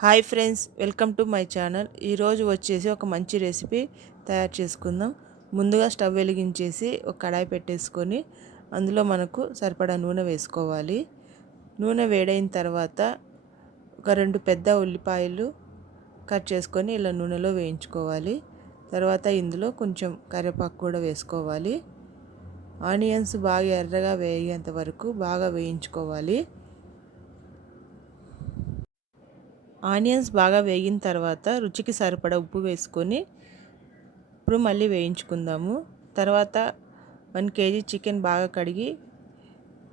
Hi friends welcome to my channel. ఈరోజు వచ్చేసి ఒక మంచి రెసిపీ తయారు చేసుకుందాం. ముందుగా స్టవ్ వెలిగించేసి ఒక కడాయి పెట్టేసుకొని అందులో మనకు సరిపడా నూనె వేసుకోవాలి. నూనె వేడైన తర్వాత ఒక రెండు పెద్ద ఉల్లిపాయలు కట్ చేసుకొని ఇలా నూనెలో వేయించుకోవాలి. తర్వాత ఇందులో కొంచెం కరివేపాకు కూడా వేసుకోవాలి. ఆనియన్స్ బాగా ఎర్రగా వేగేంత వరకు బాగా వేయించుకోవాలి. ఆనియన్స్ బాగా వేగిన తర్వాత రుచికి సరిపడా ఉప్పు వేసుకొని ఇప్పుడు మళ్ళీ వేయించుకుందాము. తర్వాత వన్ కేజీ చికెన్ బాగా కడిగి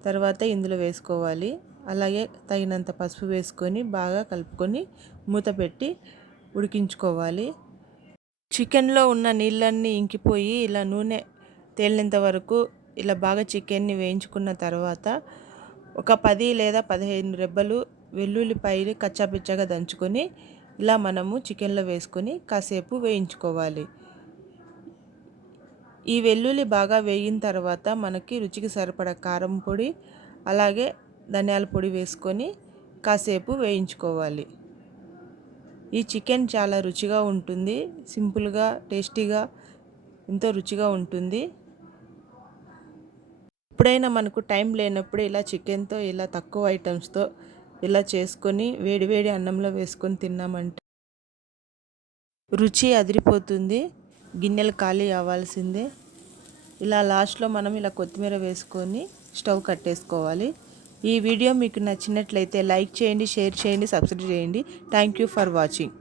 తర్వాత ఇందులో వేసుకోవాలి. అలాగే తగినంత పసుపు వేసుకొని బాగా కలుపుకొని మూత పెట్టి ఉడికించుకోవాలి. చికెన్లో ఉన్న నీళ్ళన్నీ ఇంకిపోయి ఇలా నూనె తేలినంత వరకు ఇలా బాగా చికెన్ని వేయించుకున్న తర్వాత ఒక పది లేదా పదిహేను రెబ్బలు వెల్లుల్లిపాయలు కచ్చాపిచ్చాగా దంచుకొని ఇలా మనము చికెన్లో వేసుకొని కాసేపు వేయించుకోవాలి. ఈ వెల్లుల్లి బాగా వేగిన తర్వాత మనకి రుచికి సరిపడ కారం పొడి అలాగే ధనియాల పొడి వేసుకొని కాసేపు వేయించుకోవాలి. ఈ చికెన్ చాలా రుచిగా ఉంటుంది సింపుల్గా టేస్టీగా ఎంతో రుచిగా ఉంటుంది. ఎప్పుడైనా మనకు టైం లేనప్పుడు ఇలా చికెన్తో ఇలా తక్కువ ఐటమ్స్తో ఇలా చేసుకొని వేడివేడి అన్నంలో వేసుకొని తిన్నామంటే రుచి అదిరిపోతుంది. గిన్నెలు ఖాళీ అవ్వాల్సిందే. ఇలా లాస్ట్లో మనం ఇలా కొత్తిమీర వేసుకొని స్టవ్ కట్టేసుకోవాలి. ఈ వీడియో మీకు నచ్చినట్లయితే లైక్ చేయండి షేర్ చేయండి సబ్స్క్రైబ్ చేయండి. Thank you for watching.